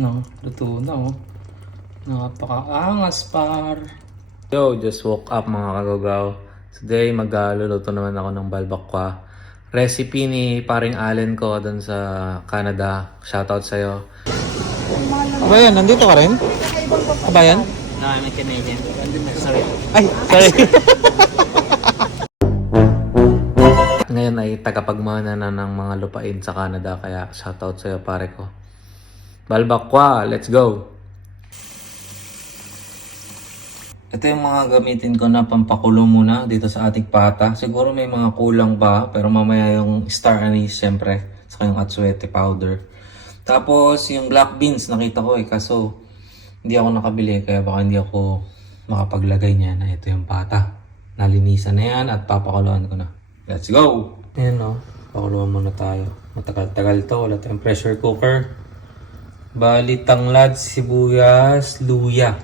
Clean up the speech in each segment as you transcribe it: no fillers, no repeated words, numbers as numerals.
No, luto na oh. Napakaangas par. Yo, just woke up mga kagagaw. Today magluluto naman ako ng balbakwa. Recipe ni paring Allen ko doon sa Canada. Shoutout sa'yo. Abayan, nandito ka rin? Abayan? No, I'm a Canadian. Sorry. Ay, sorry. Ngayon ay tagapagmana na ng mga lupain sa Canada. Kaya shoutout sa'yo pare ko. Balbakwa, let's go! Ito yung mga gamitin ko na pampakulo muna dito sa ating pata. Siguro may mga kulang pa, pero mamaya yung star anise syempre, saka yung atsuete powder. Tapos yung black beans nakita ko kaso hindi ako nakabili kaya baka hindi ako makapaglagay niyan. Ito yung pata. Nalinisan na yan at papakuluan ko na. Let's go! Ayan o, pakuluan muna tayo. Matagal-tagal to, wala tayong pressure cooker. Bali, tanglad, sibuyas, luya.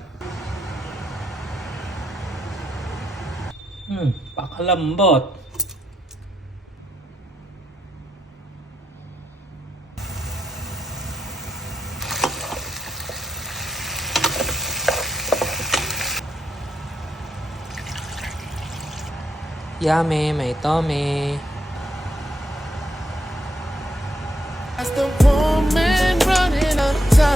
Pakalambot. Yummy, may tummy. That's the woman running up top.